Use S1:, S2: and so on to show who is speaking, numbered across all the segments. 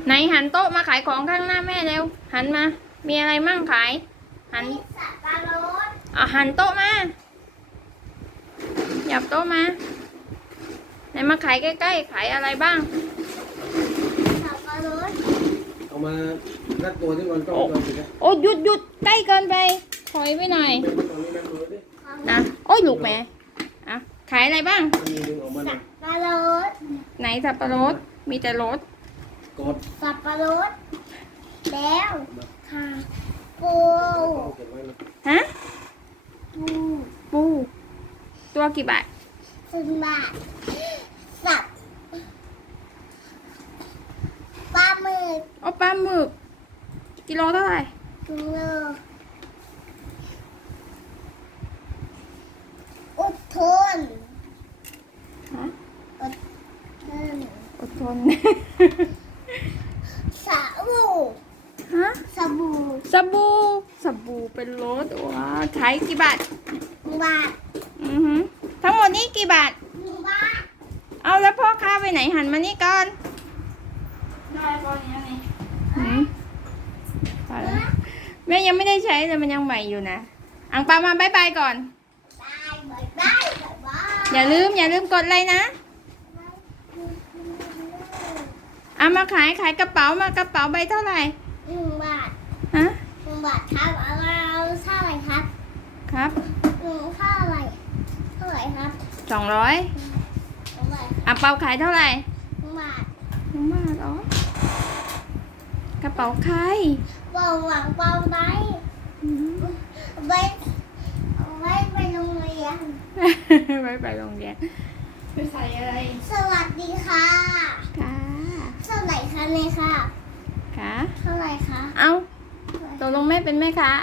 S1: ไหนหันโต๊ะมาขายของข้างหน้าแม่เร็วหันมามีอะไรมั่งขายหันหันโต๊ะมาหยับโต๊ะมาไหนมาขายใกล้ๆขายอะไรบ้าง
S2: เอามารัดตัวที่มันก็
S1: โอ้หยุดใกล้เกินไปถอยไปหน่อยนะโอ้ยลูกแม่อ่ะขายอะไรบ้าง
S3: สับปะรด
S1: ไหนสับปะรดมีแต่รส
S3: สับปะรดแล้วค่ะปู
S1: ฮะปูตัวกี่บาท
S3: 10 บาทสับปลาหมึก
S1: โอ้ปลาหมึกกิโลเท่าไหร่
S3: กิโลอดทน
S1: ฮะอดทน
S3: สบู่
S1: ฮะ
S3: สบู่
S1: สบู่เป็นรถว้าขายกี่บาท
S3: 1 บาท
S1: ทั้งหมดนี้กี่บาท
S3: 1 บาท
S1: เอาแล้วพ่อค้าไปไหนหันมานี่ก่อนได้ก่อนนี่แม่ยังไม่ได้ใช้เลยมันยังใหม่อยู่นะอังเปามาบายบายก่อน
S3: บาย
S1: อย่าลืมกดเลยนะเอามาขายกระเป๋ากระเป๋าใบเท่าไหร่
S3: 1 บาท
S1: ฮะ
S3: 1 บาทครับเอาเท่าไหร่ครับ
S1: ครับ
S3: เท่าไหร่ครับ
S1: 200อังเปาขายเท่าไหร่
S3: 1 บาท
S1: 1 บาทอ๋อกระเป๋าใคร
S3: เป่าหวังเป่าได้ไว้ไปโรงเรียน
S1: ไปโรงเรียนไปใส่อะไร
S3: สวัสดีค่ะ
S1: ค่ะ
S3: เท่าไหร่คะเนี่ยค่ะ
S1: ค่ะ
S3: เท่าไหร่คะ
S1: เอาตกลงแม่เป็นแม่ค้า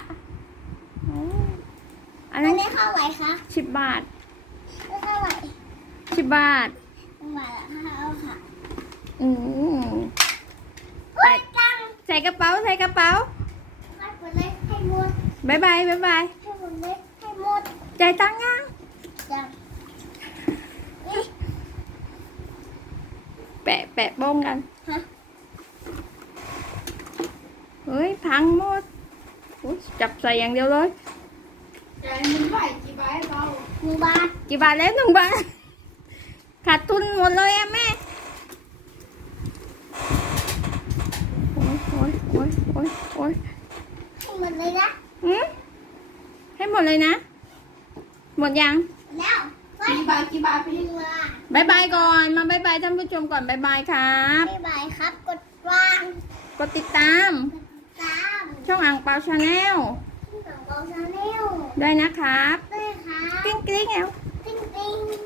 S3: อันนี้เท่าไหร่คะ
S1: 10 บาท
S3: เท่าไหร่
S1: 10 บาท
S3: 1 บาทเอาค่ะ
S1: ใส่กระเป๋า
S3: ให้หมดเลยให้หมด
S1: บายบาย
S3: ให้หมดเลยให้หมด
S1: จ่ายตังค์ยังแปะบ้งกันเฮ้ยพังหมดจับใส่อย่างเดียวเลย
S3: 1 บาทกี่บาทเรา1 บาท
S1: กี่บาทแล้ว1 บาทขาดทุนหมดเลยอะแม่โอ้ย
S3: ให้หมดเลยนะ
S1: ให้หมดเลยนะหมดยัง
S3: แล้วกี่บาทพี่
S1: บายบายก่อนมาบายบายท่านผู้ชมก่อนบายบายครับ
S3: บายบายครับกดวาง
S1: กดติดตามช่องอ่างเปาชาแนล
S3: ได้
S1: ได้นะครับ
S3: ได้ค่ะ
S1: กริ๊งแล้ว
S3: กริ๊ง